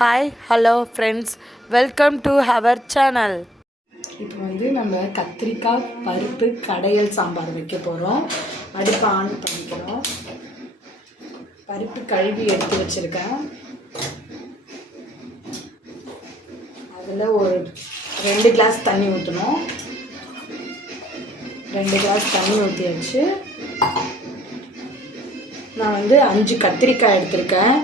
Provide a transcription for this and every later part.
Hi hello friends welcome to our channel இப்போ வந்து நம்ம கத்திரிக்காய் பருப்பு கடையல் சாம்பார் வைக்க போகிறோம் அடுப்பு ஆன் பண்ணிக்கிறோம். பருப்பு கழுவி எடுத்து வச்சுருக்கேன். அதில் ஒரு ரெண்டு கிளாஸ் தண்ணி ஊற்றணும் ரெண்டு கிளாஸ் தண்ணி ஊற்றியாச்சு நான் வந்து அஞ்சு கத்திரிக்காய் எடுத்திருக்கேன்.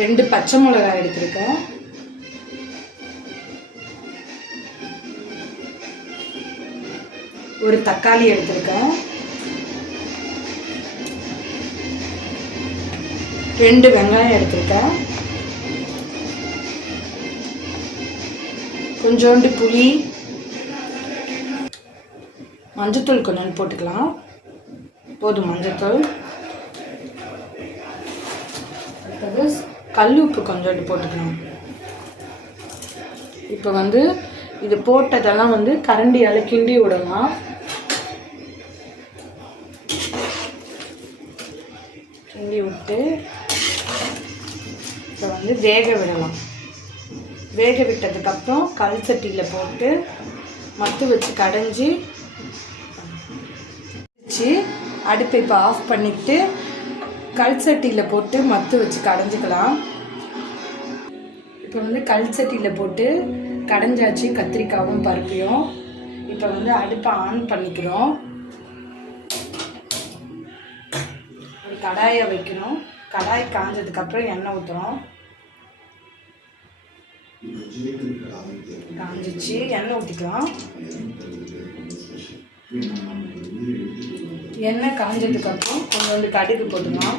ரெண்டு பச்சை மிளகாய் எடுத்திருக்கேன் ஒரு தக்காளி எடுத்திருக்கேன் ரெண்டு வெங்காயம் எடுத்திருக்கேன் கொஞ்சோண்டு புளி. மஞ்சத்தூள் கொஞ்சோண்டு போட்டுக்கலாம். போதும் மஞ்சத்தூள். அடுத்தது கல் உப்பு கொஞ்சோண்டு போட்டுக்கலாம் இப்போ வந்து இது போட்டதெல்லாம் வந்து கரண்டியால் கிண்டி விடலாம். கிண்டி விட்டு இப்போ வந்து வேக விடலாம். வேக விட்டதுக்கப்புறம் கல் சட்டியில் போட்டு மத்து வச்சு கடைஞ்சி வச்சு அடுப்பை இப்போ ஆஃப் பண்ணிவிட்டு கல் சட்டியில் போட்டு மத்து வச்சு கடைஞ்சிக்கலாம். இப்போ வந்து கல் சட்டியில் போட்டு கடைஞ்சாச்சு கத்திரிக்காவும் பருப்பையும். இப்போ வந்து அடுப்பை ஆன் பண்ணிக்கிறோம். ஒரு கடாயை வைக்கணும். கடாய் காஞ்சதுக்கப்புறம் எண்ணெய் ஊற்றுறோம் காஞ்சிச்சு. எண்ணெய் ஊற்றிக்கலாம் எண்ணெய் காஞ்சதுக்கப்புறம் கொஞ்சோண்டு கடுகு போட்டுக்கலாம்.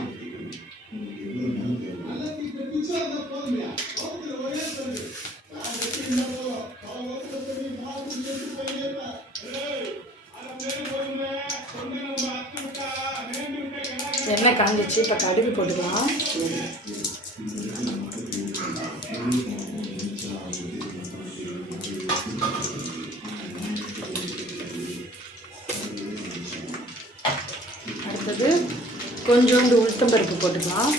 எண்ணெய் காஞ்சிச்சு இப்போ கடுகு போட்டுக்கலாம். அடுத்தது கொஞ்சோண்டு உளுத்தம்பருப்பு போட்டுக்கலாம்.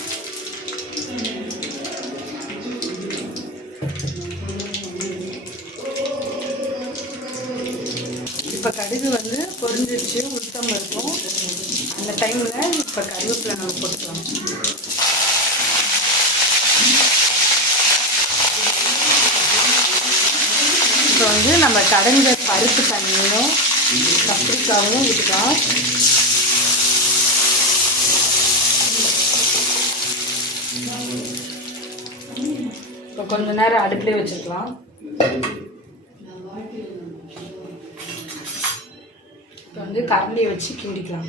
இப்போ கடுகு வந்து பொரிஞ்சிருச்சு உளுத்தம்பருப்பும் அந்த டைமில் இப்போ கருவேப்பிலை நம்ம போட்டுக்கலாம். இப்போ வந்து நம்ம கடைஞ்ச பருப்பு தண்ணியும் கத்திரிக்காயும் விட்டுக்கலாம் இப்போ கொஞ்ச நேரம் அடுப்புலேயே வச்சுருக்கலாம். இப்போ வந்து கரண்டியை வச்சு கிண்டிக்கலாம்.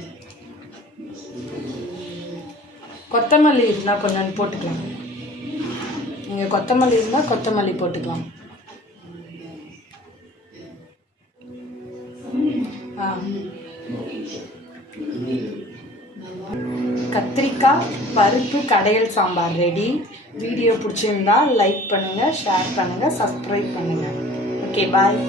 கொத்தமல்லி இருந்தால் கொஞ்சம் போட்டுக்கலாம். நீங்கள் கொத்தமல்லி இருந்தால் கொத்தமல்லி போட்டுக்கலாம். ஆ கத்திரிக்காய் பருப்பு கடையல் சாம்பார் ரெடி வீடியோ பிடிச்சிருந்தா லைக் பண்ணுங்கள் ஷேர் பண்ணுங்கள் சப்ஸ்கிரைப் பண்ணுங்கள் ஓகே பாய்